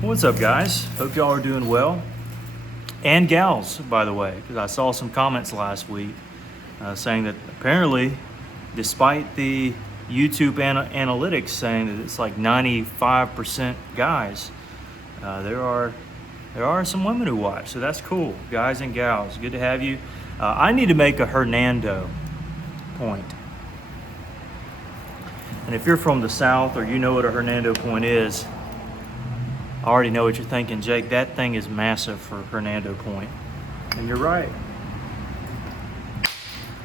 What's up, guys? Hope y'all are doing well. And gals, by the way, because I saw some comments last week saying that apparently, despite the YouTube analytics saying that it's like 95% guys, there are some women who watch. So that's cool, guys and gals. Good to have you. I need to make a Hernando point. And if you're from the South or you know what a Hernando point is, I already know what you're thinking, Jake. That thing is massive for Hernando point. And you're right.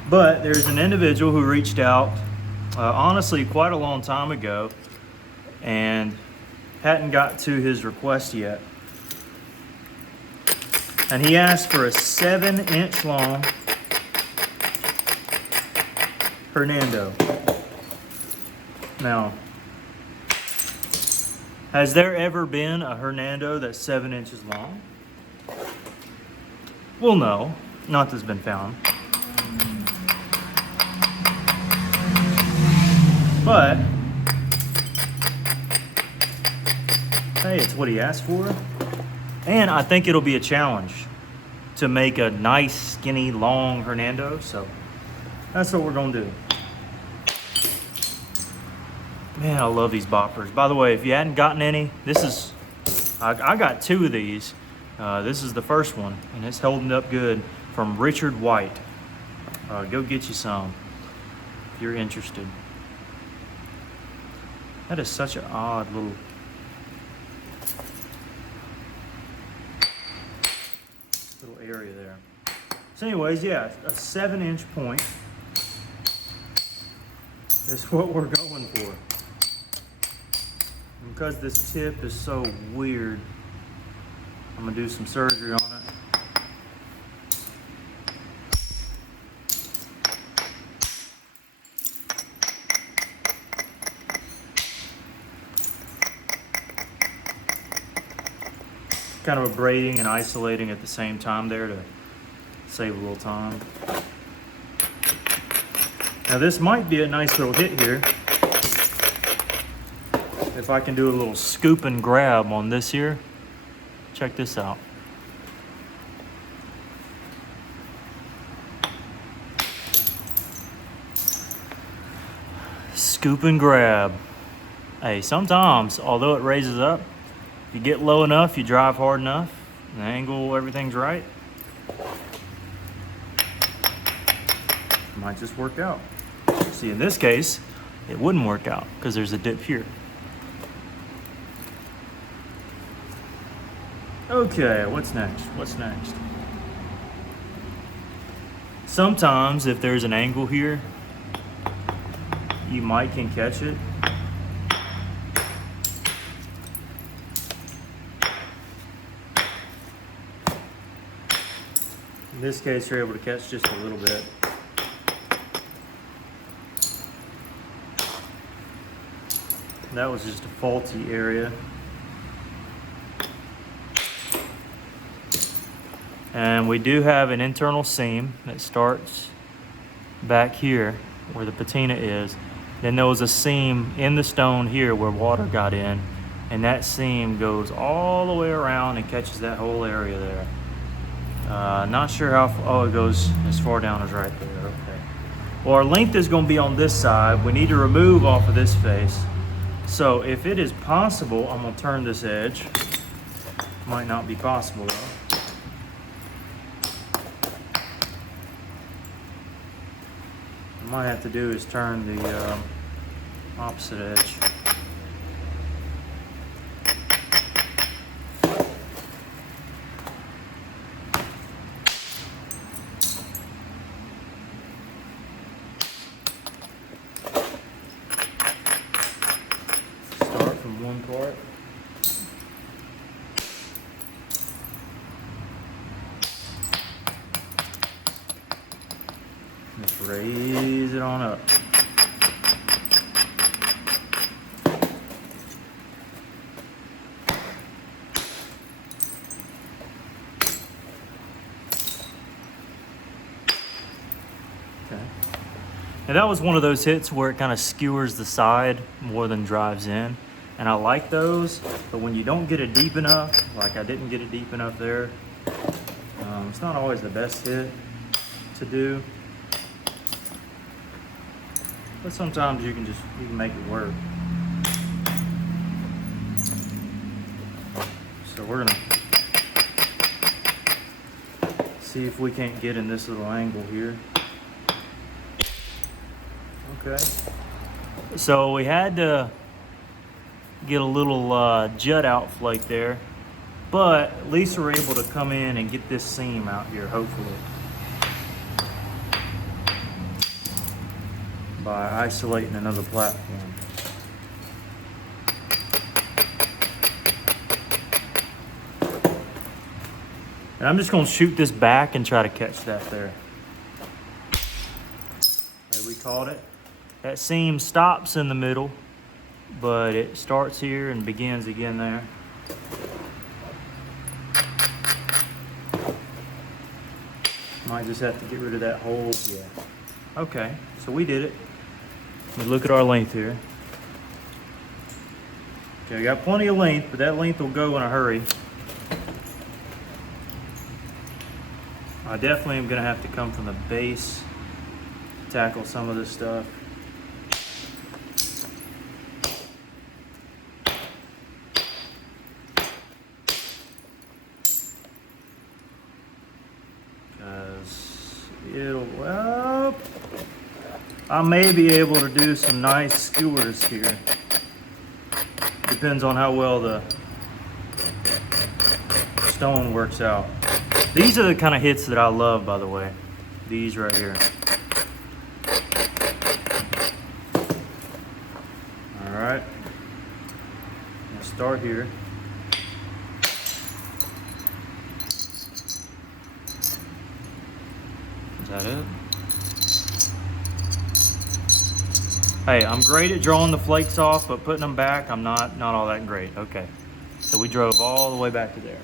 But there's an individual who reached out, honestly, quite a long time ago and hadn't got to his request yet. And he asked for a 7-inch long Hernando. Now, has there ever been a Hernando that's 7 inches long? Well, no, not that's been found. But, hey, it's what he asked for. And I think it'll be a challenge to make a nice, skinny, long Hernando. So that's what we're gonna do. Man, I love these boppers. By the way, if you hadn't gotten any, I got 2 of these. This is the first one, and it's holding up good, from Richard White. Go get you some if you're interested. That is such an odd little area there. So anyways, yeah, a 7-inch point is what we're going for. And because this tip is so weird, I'm gonna do some surgery on it. Kind of abrading and isolating at the same time there to save a little time. Now this might be a nice little hit here. If I can do a little scoop and grab on this here. Check this out. Scoop and grab. Hey, sometimes, although it raises up, if you get low enough, you drive hard enough, the angle, everything's right, it might just work out. See, in this case, it wouldn't work out because there's a dip here. Okay, what's next? What's next? Sometimes, if there's an angle here, you might can catch it. In this case, you're able to catch just a little bit. That was just a faulty area. And we do have an internal seam that starts back here where the patina is. Then there was a seam in the stone here where water got in, and that seam goes all the way around and catches that whole area there. Not sure how far, it goes as far down as right there, okay. Well, our length is gonna be on this side. We need to remove off of this face. So if it is possible, I'm gonna turn this edge. Might not be possible though. What I might have to do is turn the opposite edge. Start from one part. Just raise it on up. Okay. Now that was one of those hits where it kind of skewers the side more than drives in. And I like those, but when you don't get it deep enough, like I didn't get it deep enough there, it's not always the best hit to do. But sometimes you can make it work. So we're gonna see if we can't get in this little angle here. Okay. So we had to get a little jut out flake there, but at least we're able to come in and get this seam out here, hopefully, by isolating another platform. And I'm just going to shoot this back and try to catch that there. There, we caught it. That seam stops in the middle, but it starts here and begins again there. Might just have to get rid of that hole. Yeah. Okay, so we did it. Let me look at our length here. Okay, we got plenty of length, but that length will go in a hurry. I definitely am gonna have to come from the base, tackle some of this stuff. Well, I may be able to do some nice skewers here. Depends on how well the stone works out. These are the kind of hits that I love, by the way. These right here. All right. Let's start here. Is that it? Hey, I'm great at drawing the flakes off, but putting them back, I'm not all that great. Okay. So we drove all the way back to there.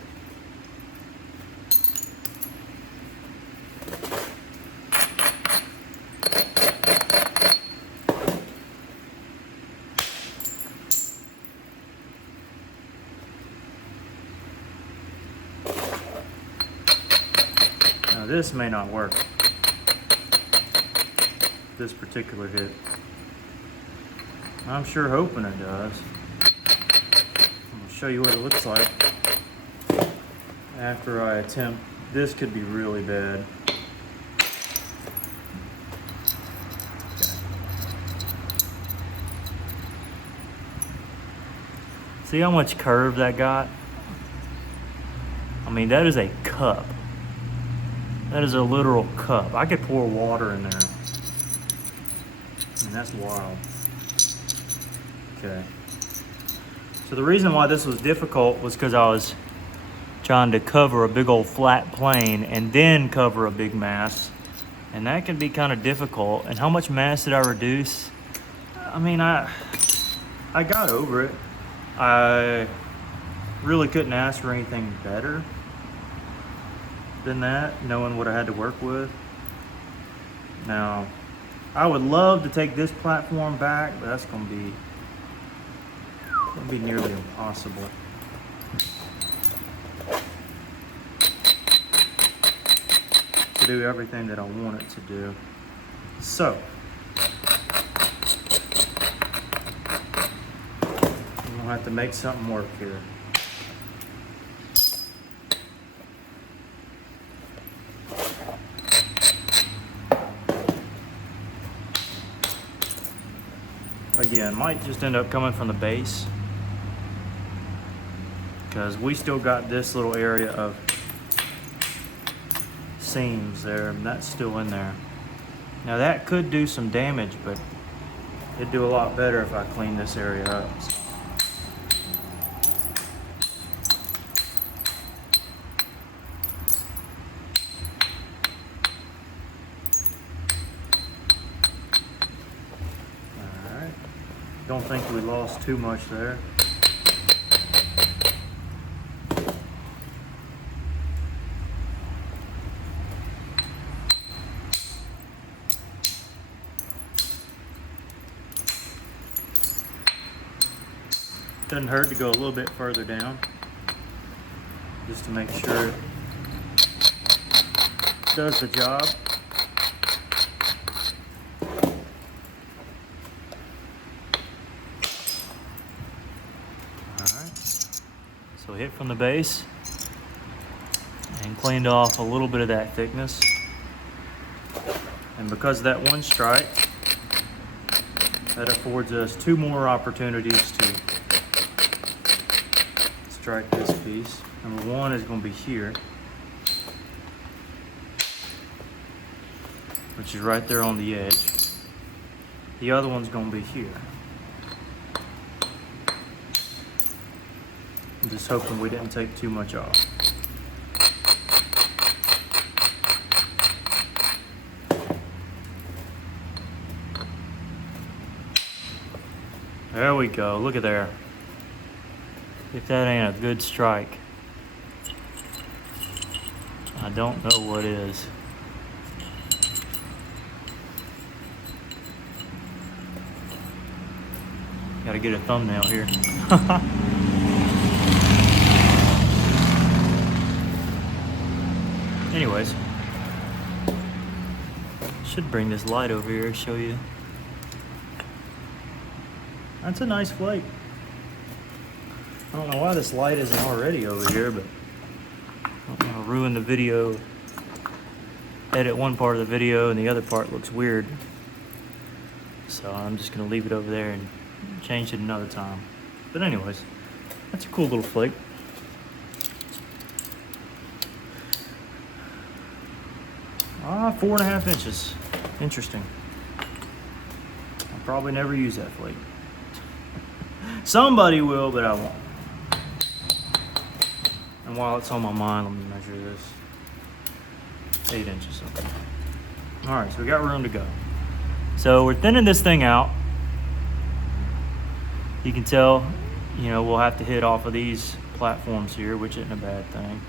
Now this may not work. This particular hit. I'm sure hoping it does. I'm gonna show you what it looks like after I attempt. This could be really bad. Okay. See how much curve that got? I mean, that is a cup. That is a literal cup. I could pour water in there. I mean, that's wild. Okay. So the reason why this was difficult was because I was trying to cover a big old flat plane and then cover a big mass. And that can be kind of difficult. And how much mass did I reduce? I mean, I got over it. I really couldn't ask for anything better than that, knowing what I had to work with. Now, I would love to take this platform back, but that's gonna be nearly impossible. To do everything that I want it to do. So, I'm gonna have to make something work here. Again, might just end up coming from the base, because we still got this little area of seams there, and that's still in there. Now that could do some damage, but it'd do a lot better if I clean this area up. Alright, don't think we lost too much there. Doesn't hurt to go a little bit further down, just to make sure it does the job. Alright, so hit from the base and cleaned off a little bit of that thickness. And because of that one strike, that affords us 2 more opportunities to strike this piece. Number 1 is going to be here, which is right there on the edge. The other one's going to be here. I'm just hoping we didn't take too much off. There we go, look at there. If that ain't a good strike, I don't know what is. Gotta get a thumbnail here. Anyways, should bring this light over here, show you. That's a nice flake. I don't know why this light isn't already over here, but I don't want to ruin the video. Edit one part of the video and the other part looks weird. So I'm just gonna leave it over there and change it another time. But anyways, that's a cool little flake. Ah, 4.5 inches. Interesting. I'll probably never use that flake. Somebody will, but I won't. And while it's on my mind, let me measure this. 8 inches, okay. All right, so we got room to go. So we're thinning this thing out. You can tell, you know, we'll have to hit off of these platforms here, which isn't a bad thing.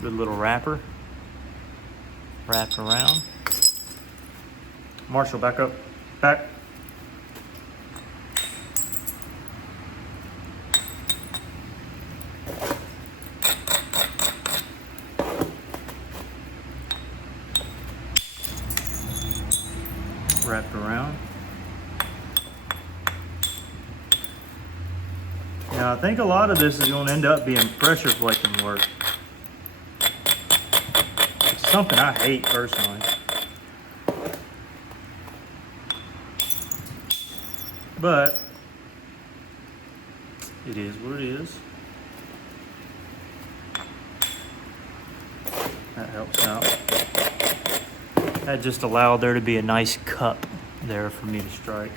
Good little wrapper. Wrapped around. Marshall, back up. Back. Wrapped around. Now I think a lot of this is going to end up being pressure flaking work. Something I hate personally. But it is what it is. That helps out. That just allowed there to be a nice cup there for me to strike.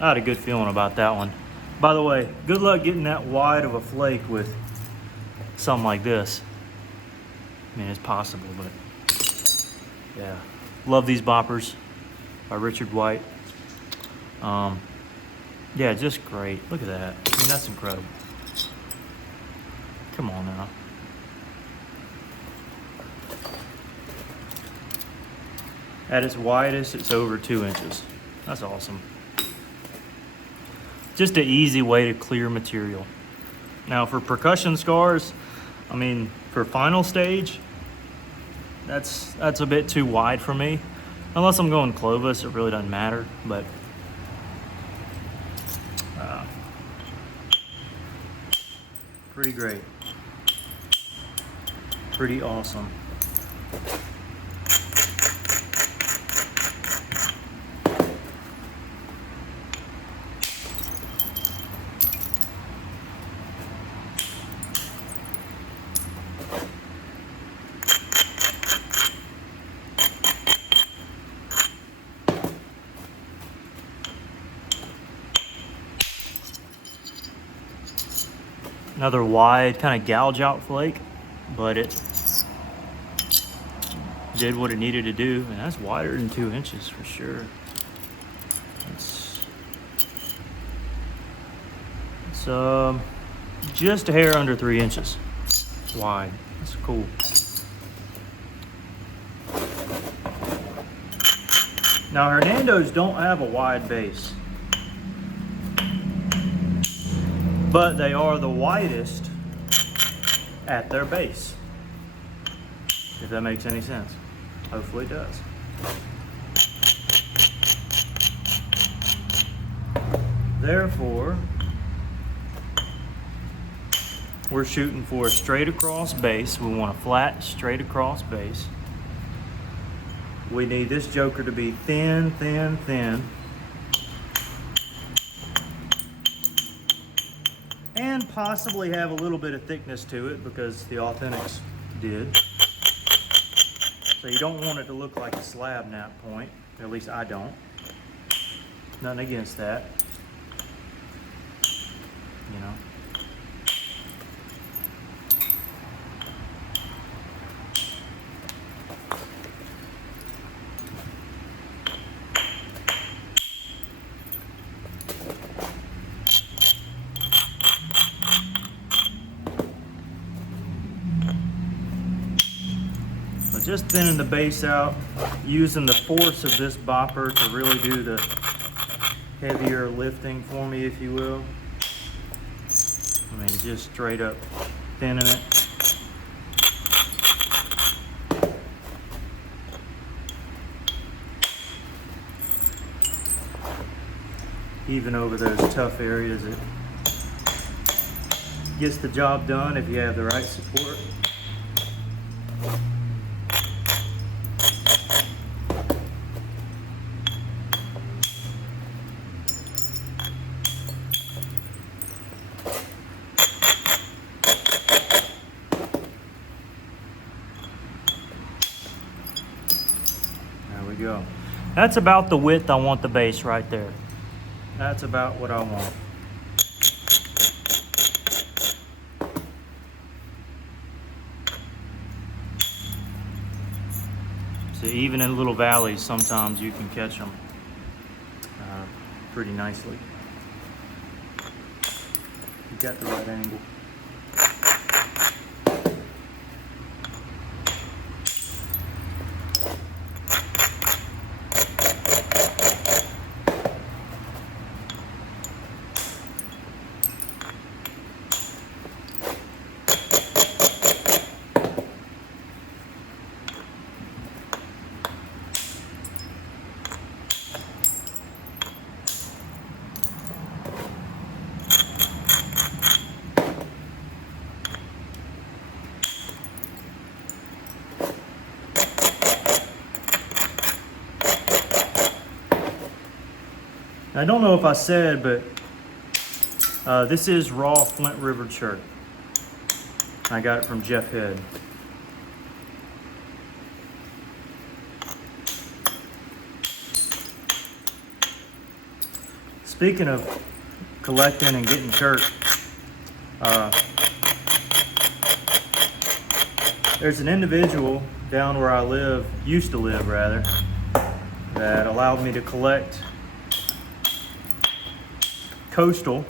I had a good feeling about that one. By the way, good luck getting that wide of a flake with something like this. I mean, it's possible, but yeah. Love these boppers by Richard White. Yeah, just great. Look at that. I mean, that's incredible. Come on now. At its widest, it's over 2 inches. That's awesome. Just an easy way to clear material. Now for percussion scars, I mean, for final stage, that's a bit too wide for me. Unless I'm going Clovis, it really doesn't matter, but pretty great. Pretty awesome. Another wide kind of gouge out flake, but it did what it needed to do, and that's wider than 2 inches for sure. It's just a hair under 3 inches wide. That's cool. Now Hernandos don't have a wide base, but they are the widest at their base, if that makes any sense. Hopefully it does. Therefore, we're shooting for a straight across base. We want a flat, straight across base. We need this joker to be thin, thin, thin. And possibly have a little bit of thickness to it because the Authentics did. So you don't want it to look like a slab nap point. At least I don't. Nothing against that. You know. Just thinning the base out, using the force of this bopper to really do the heavier lifting for me, if you will. I mean, just straight up thinning it. Even over those tough areas, it gets the job done if you have the right support. Go. That's about the width I want the base right there. That's about what I want. So even in little valleys, sometimes you can catch them pretty nicely. You got the right angle. I don't know if I said, but this is raw Flint River shirt. I got it from Jeff Head. Speaking of collecting and getting shirt, there's an individual down where I live, used to live rather, that allowed me to collect coastal,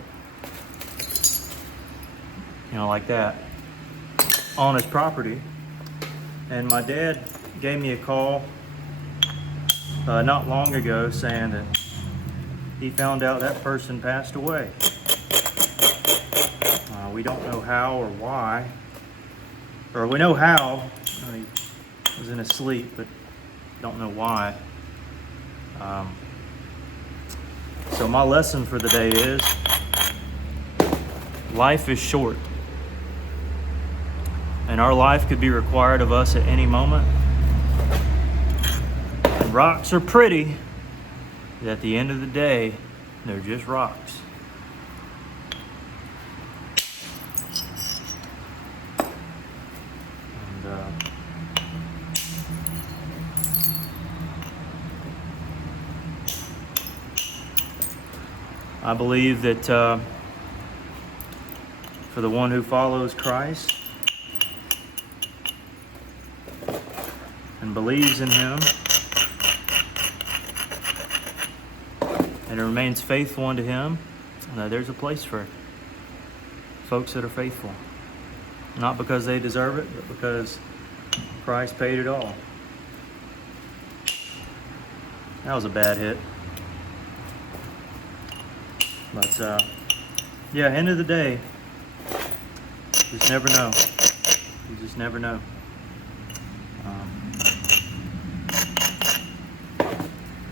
you know, like that, on his property. And my dad gave me a call not long ago saying that he found out that person passed away. We don't know how or why, or we know how. He was in his sleep, but don't know why. So my lesson for the day is, life is short. And our life could be required of us at any moment. And rocks are pretty, but at the end of the day, they're just rocks. And I believe that for for the one who follows Christ and believes in him and remains faithful unto him, there's a place for folks that are faithful. Not because they deserve it, but because Christ paid it all. That was a bad hit. But yeah, end of the day, you just never know. You just never know.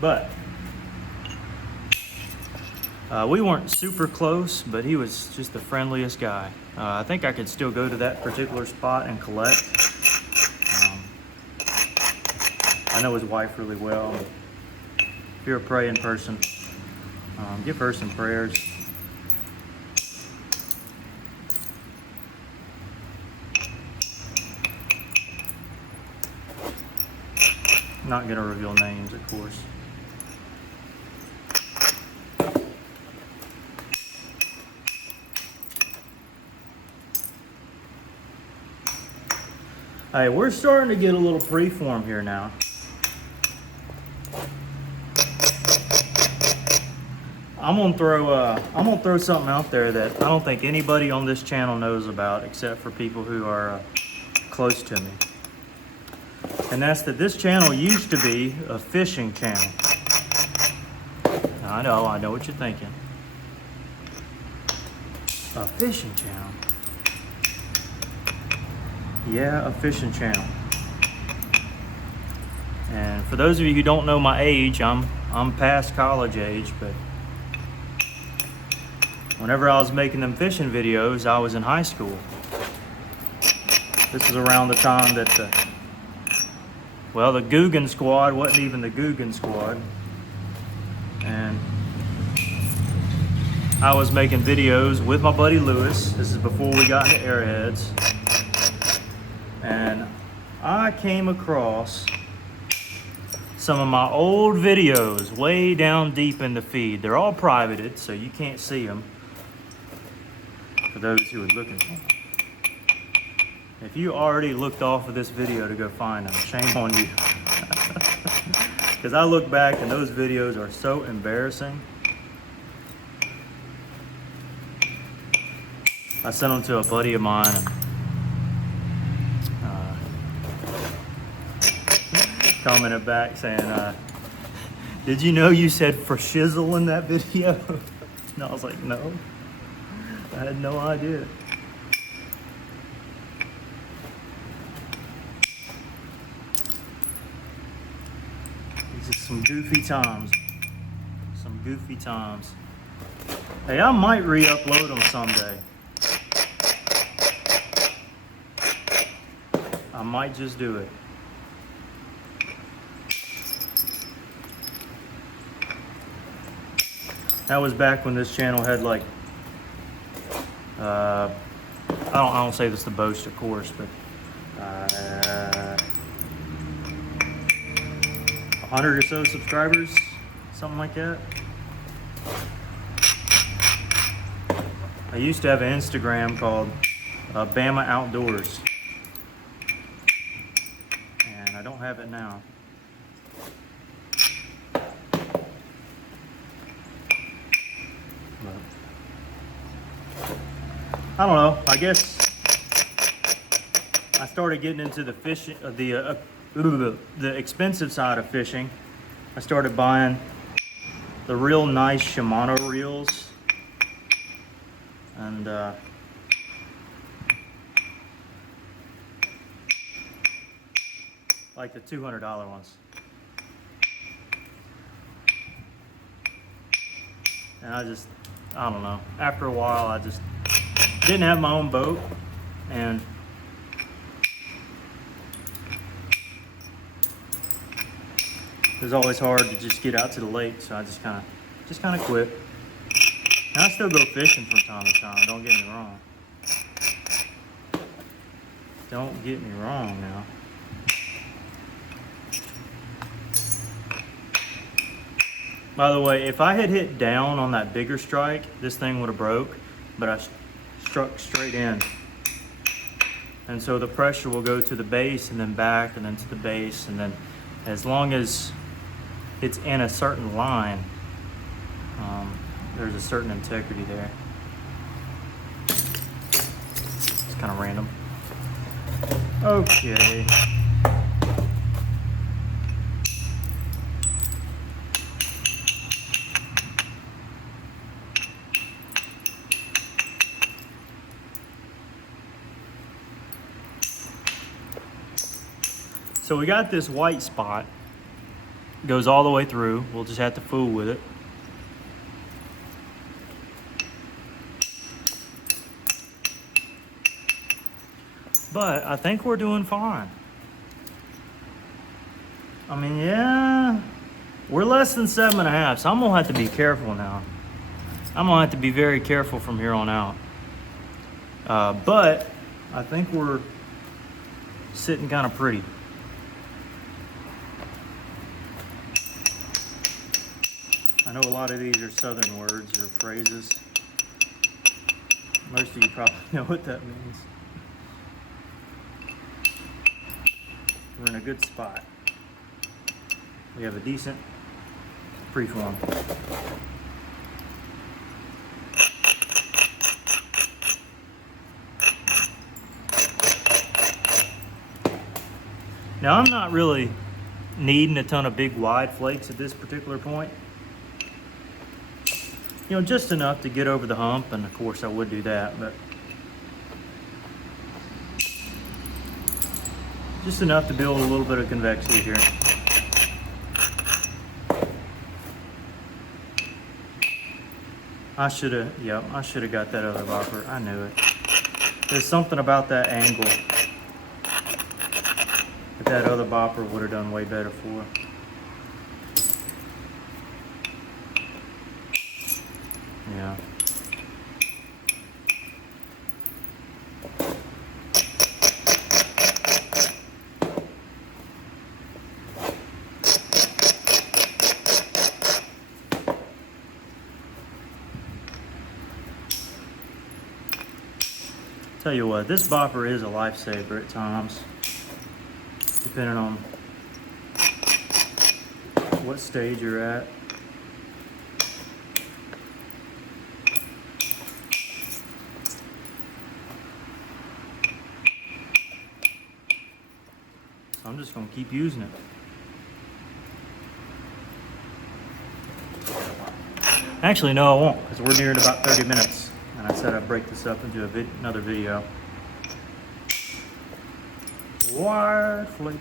But we weren't super close, but he was just the friendliest guy. I think I could still go to that particular spot and collect. I know his wife really well. But if you're a praying person, give her some prayers. Not going to reveal names, of course. Hey, we're starting to get a little preform here now. I'm gonna throw something out there that I don't think anybody on this channel knows about, except for people who are close to me. And that's that this channel used to be a fishing channel. I know what you're thinking. A fishing channel. Yeah, a fishing channel. And for those of you who don't know my age, I'm past college age, but whenever I was making them fishing videos, I was in high school. This was around the time that the Guggen squad wasn't even the Guggen squad. And I was making videos with my buddy Lewis. This is before we got into airheads. And I came across some of my old videos way down deep in the feed. They're all privated, so you can't see them. For those who are looking for them. If you already looked off of this video to go find them, shame on you. Because I look back and those videos are so embarrassing. I sent them to a buddy of mine and commented back saying, did you know you said for shizzle in that video? And I was like, no, I had no idea. These are some goofy times. Some goofy times. Hey, I might re-upload them someday. I might just do it. That was back when this channel had like, I don't say this to boast, of course, but 100 or so subscribers, something like that. I used to have an Instagram called Bama Outdoors, and I don't have it now. I don't know. I guess I started getting into the fishing, the expensive side of fishing. I started buying the real nice Shimano reels, and like the $200 ones. And I don't know. After a while, I just didn't have my own boat, and it was always hard to just get out to the lake, so I just kind of quit. And I still go fishing from time to time. Don't get me wrong. Don't get me wrong now. By the way, if I had hit down on that bigger strike, this thing would have broke, but I struck straight in. And so the pressure will go to the base and then back and then to the base, and then as long as it's in a certain line, there's a certain integrity there. It's kind of random. Okay. So we got this white spot, goes all the way through. We'll just have to fool with it. But I think we're doing fine. I mean, yeah, we're less than 7.5, so I'm gonna have to be careful now. I'm gonna have to be very careful from here on out. But I think we're sitting kind of pretty. I know a lot of these are Southern words or phrases. Most of you probably know what that means. We're in a good spot. We have a decent preform. Now I'm not really needing a ton of big wide flakes at this particular point. You know, just enough to get over the hump, and of course I would do that, but just enough to build a little bit of convexity here. I should have got that other bopper. I knew it. There's something about that angle that other bopper would have done way better for. Yeah. Tell you what, this bopper is a lifesaver at times, depending on what stage you're at. So I'm just going to keep using it. Actually, no, I won't, because we're nearing about 30 minutes. And I said I'd break this up into another video. Wide flake.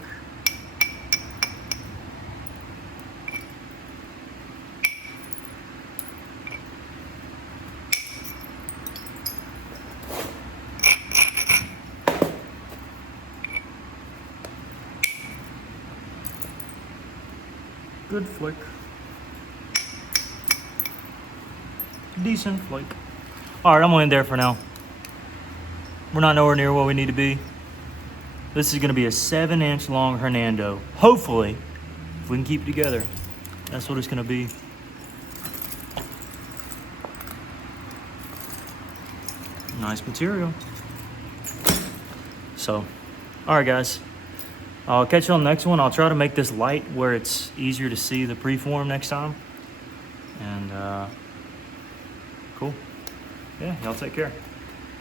Good flake. Decent flake. All right, I'm gonna end there for now. We're not nowhere near where we need to be. This is gonna be a 7-inch long Hernando. Hopefully, if we can keep it together, that's what it's gonna be. Nice material. So, all right, guys. I'll catch you on the next one. I'll try to make this light where it's easier to see the preform next time. And cool. Yeah, y'all take care.